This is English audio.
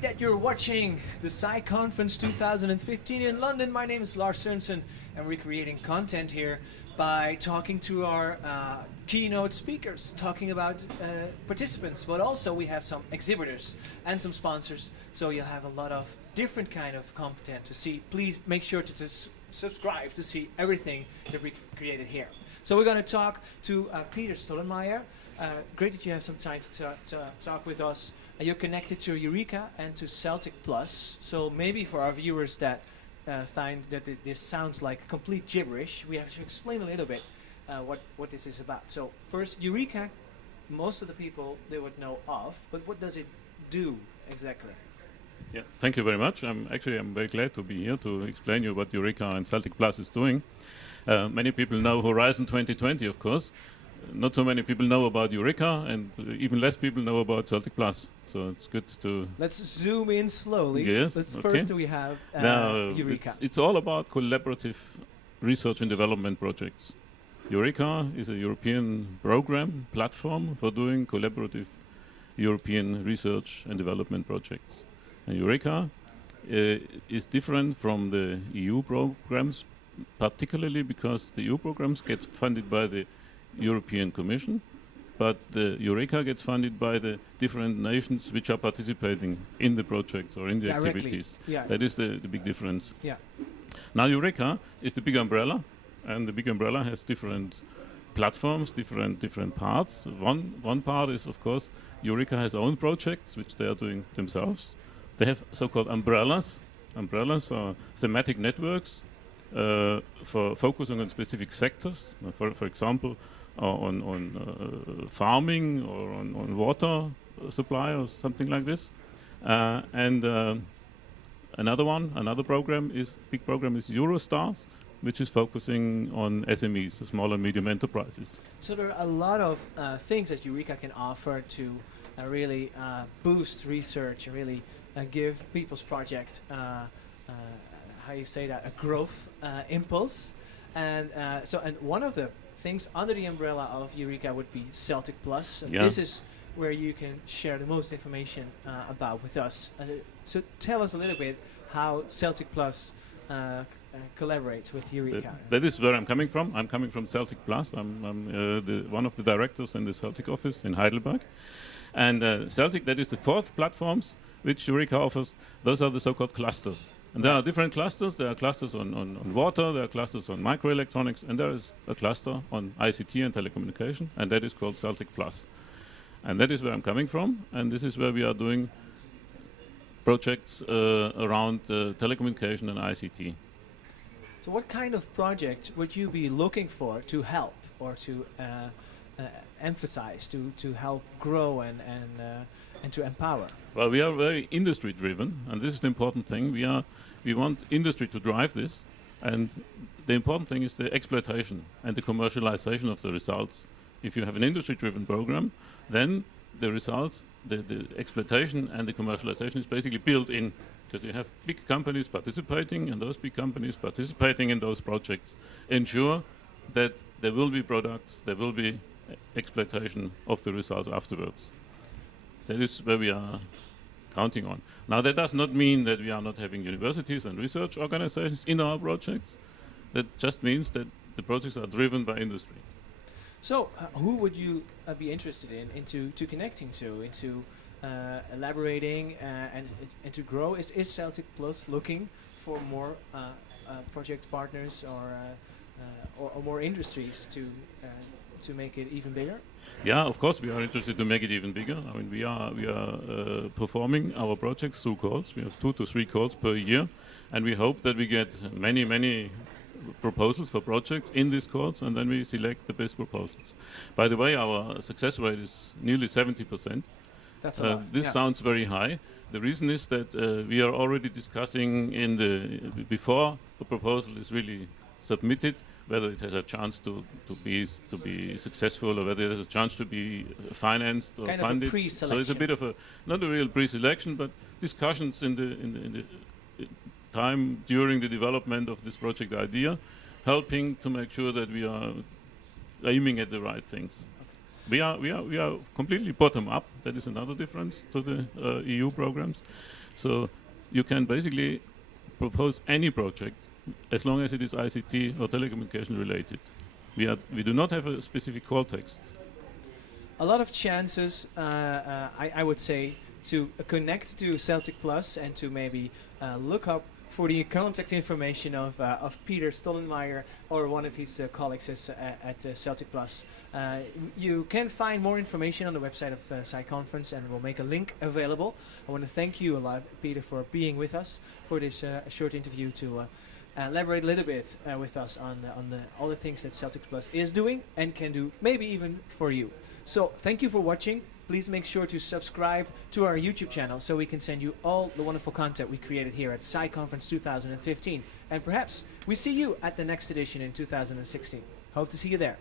Great that you're watching the Sci Conference 2015 in London. My name is Lars Sørensen, and we're creating content here by talking to our keynote speakers, talking about participants, but also we have some exhibitors and some sponsors, so you'll have a lot of different kind of content to see. Please make sure to subscribe to see everything that we've created here. So we're going to talk to Peter Stollenmayer. Great that you have some time to talk with us. You're connected to EUREKA and to CelticPlus, so maybe for our viewers that find that this sounds like complete gibberish, we have to explain a little bit what this is about. So first, EUREKA, most of the people they would know of, but what does it do exactly? Yeah, thank you very much. I'm very glad to be here to explain you what EUREKA and CelticPlus is doing. Many people know Horizon 2020, of course. Not so many people know about EUREKA, and even less people know about CelticPlus. So it's good to... Let's zoom in slowly. Yes, First we have now, EUREKA. It's all about collaborative research and development projects. EUREKA is a European program platform for doing collaborative European research and development projects. And EUREKA is different from the EU programs, particularly because the EU programs get funded by the European Commission, but the EUREKA gets funded by the different nations which are participating in the projects or in the Directly. activities. Yeah. That is the big difference. Yeah. Now EUREKA is the big umbrella, and the big umbrella has different platforms, different parts. One part is, of course, EUREKA has own projects which they are doing themselves. They have so-called umbrellas. Umbrellas are thematic networks for focusing on specific sectors. For example, on farming or on water supply or something like this. Another big program is Eurostars, which is focusing on SMEs, small and medium enterprises. So there are a lot of things that EUREKA can offer to really boost research and really give people's project how you say that, a growth impulse. And and one of the things under the umbrella of EUREKA would be CelticPlus. And this is where you can share the most information about with us. So tell us a little bit how CelticPlus collaborates with EUREKA. That is where I'm coming from. I'm coming from CelticPlus. I'm one of the directors in the Celtic Office in Heidelberg. And Celtic, that is the fourth platforms which EUREKA offers. Those are the so-called clusters. And there are different clusters. There are clusters on water, there are clusters on microelectronics, and there is a cluster on ICT and telecommunication, and that is called CelticPlus. And that is where I'm coming from, and this is where we are doing projects around telecommunication and ICT. So what kind of project would you be looking for to help or to emphasize, to help grow and to empower? Well, we are very industry driven, and this is the important thing. We want industry to drive this, and the important thing is the exploitation and the commercialization of the results. If you have an industry driven program, then the results, the exploitation and the commercialization is basically built in, because you have big companies participating, and those big companies participating in those projects ensure that there will be products, there will be exploitation of the results afterwards. That is where we are counting on. Now, that does not mean that we are not having universities and research organizations in our projects. That just means that the projects are driven by industry. So, who would you be interested into connecting to, into elaborating and to grow? Is CelticPlus looking for more project partners or more industries to make it even bigger? Yeah, of course we are interested to make it even bigger. I mean, we are performing our projects through calls. We have 2 to 3 calls per year, and we hope that we get many proposals for projects in these calls, and then we select the best proposals. By the way, our success rate is nearly 70%. That's a lot. This sounds very high. The reason is that we are already discussing before the proposal is really submitted, whether it has a chance to be successful, or whether it has a chance to be financed or kind funded. Of a pre-selection. So it's a bit of not a real pre-selection, but discussions in the time during the development of this project idea, helping to make sure that we are aiming at the right things. We are completely bottom up. That is another difference to the EU programs. So you can basically propose any project as long as it is ICT or telecommunication related. We do not have a specific call text. A lot of chances, I would say, to connect to CelticPlus and to maybe look up for the contact information of Peter Stollenmayer or one of his colleagues at CelticPlus. You can find more information on the website of PsyConference, and we'll make a link available. I want to thank you a lot, Peter, for being with us for this short interview to elaborate a little bit with us on all the things that CelticPlus is doing and can do, maybe even for you. So thank you for watching. Please make sure to subscribe to our YouTube channel so we can send you all the wonderful content we created here at PsyConference 2015. And perhaps we see you at the next edition in 2016. Hope to see you there.